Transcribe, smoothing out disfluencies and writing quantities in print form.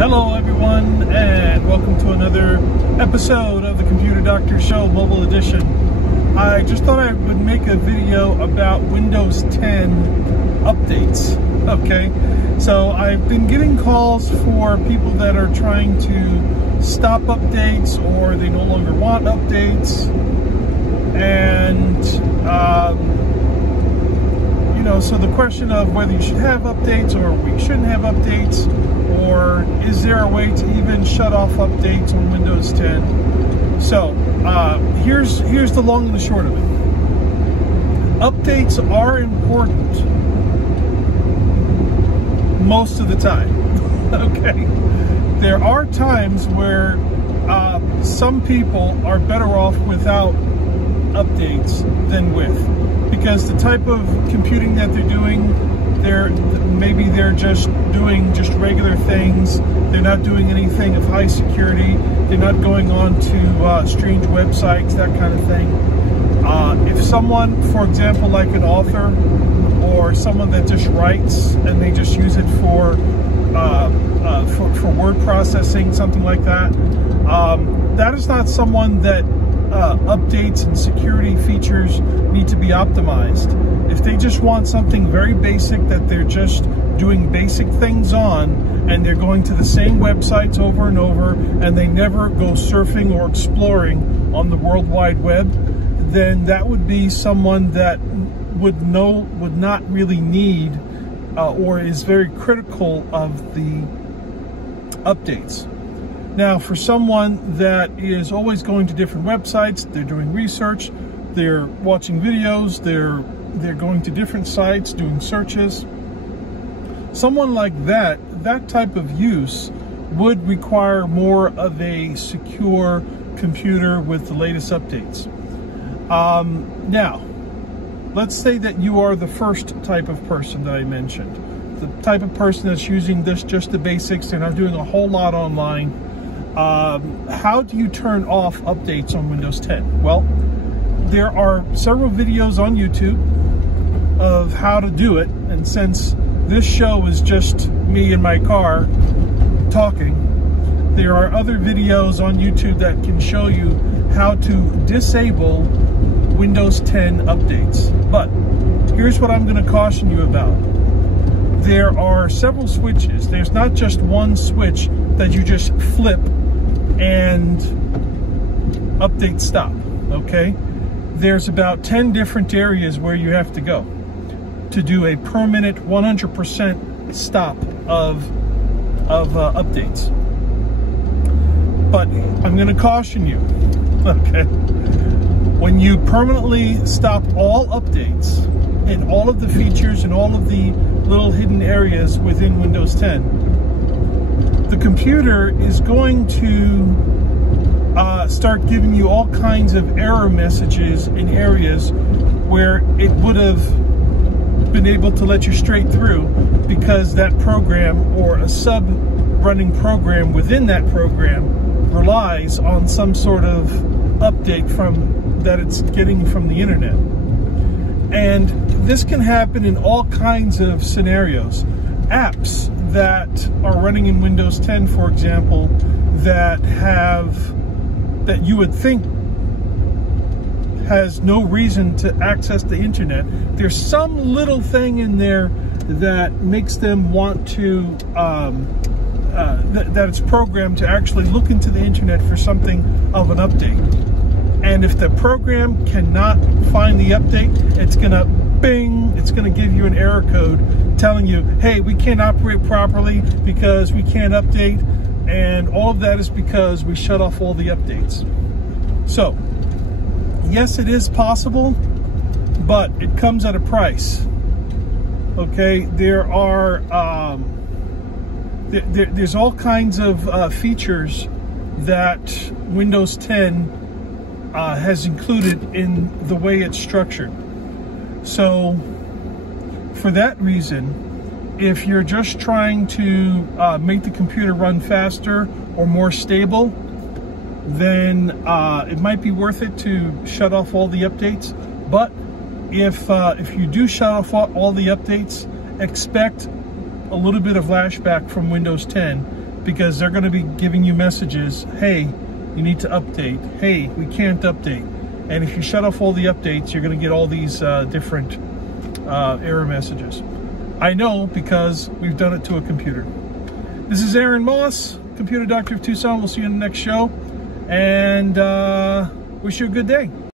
Hello everyone, and welcome to another episode of the Computer Doctor Show Mobile Edition. I just thought I would make a video about Windows 10 updates. Okay, so I've been getting calls for people that are trying to stop updates or they no longer want updates, and so the question of whether you should have updates or we shouldn't have updates, or is there a way to even shut off updates on Windows 10? So here's the long and the short of it. Updates are important most of the time. Okay, there are times where some people are better off without updates than with, because the type of computing that they're doing, maybe they're just doing regular things. They're not doing anything of high security. They're not going on to strange websites, that kind of thing. If someone, for example, like an author or someone that just writes and they just use it for word processing, something like that, that is not someone that updates and security features need to be optimized. If they just want something very basic that they're just doing basic things on, and they're going to the same websites over and over, and they never go surfing or exploring on the World Wide Web, then that would be someone that would not really need or is very critical of the updates. Now, for someone that is always going to different websites, they're doing research, they're watching videos, they're going to different sites, doing searches, someone like that type of use would require more of a secure computer with the latest updates. Now, let's say that you are the first type of person that I mentioned, the type of person that's using just the basics. They're not doing a whole lot online. How do you turn off updates on Windows 10? Well, there are several videos on YouTube of how to do it, and since this show is just me in my car talking, there are other videos on YouTube that can show you how to disable Windows 10 updates. But here's what I'm going to caution you about. There are several switches. There's not just one switch that you just flip and update stop, okay? There's about 10 different areas where you have to go to do a permanent 100% stop of updates. But I'm going to caution you, okay? When you permanently stop all updates and all of the features and all of the little hidden areas within Windows 10, the computer is going to start giving you all kinds of error messages in areas where it would have been able to let you straight through, because that program or a sub-running program within that program relies on some sort of update that it's getting from the internet. And this can happen in all kinds of scenarios. Apps that are running in Windows 10, for example, that you would think has no reason to access the internet, there's some little thing in there that makes them want to that it's programmed to actually look into the internet for something of an update. And if the program cannot find the update, it's gonna bing, it's gonna give you an error code telling you, hey, we can't operate properly because we can't update, and all of that is because we shut off all the updates. So, yes, it is possible, but it comes at a price. Okay, there are there's all kinds of features that Windows 10 has included in the way it's structured. So, for that reason, if you're just trying to make the computer run faster or more stable, then it might be worth it to shut off all the updates. But if you do shut off all the updates, expect a little bit of flashback from Windows 10, because they're going to be giving you messages. Hey, you need to update. Hey, we can't update. And if you shut off all the updates, you're going to get all these different error messages. I know because we've done it to a computer. This is Aaron Moss, Computer Doctor of Tucson. We'll see you in the next show, and wish you a good day.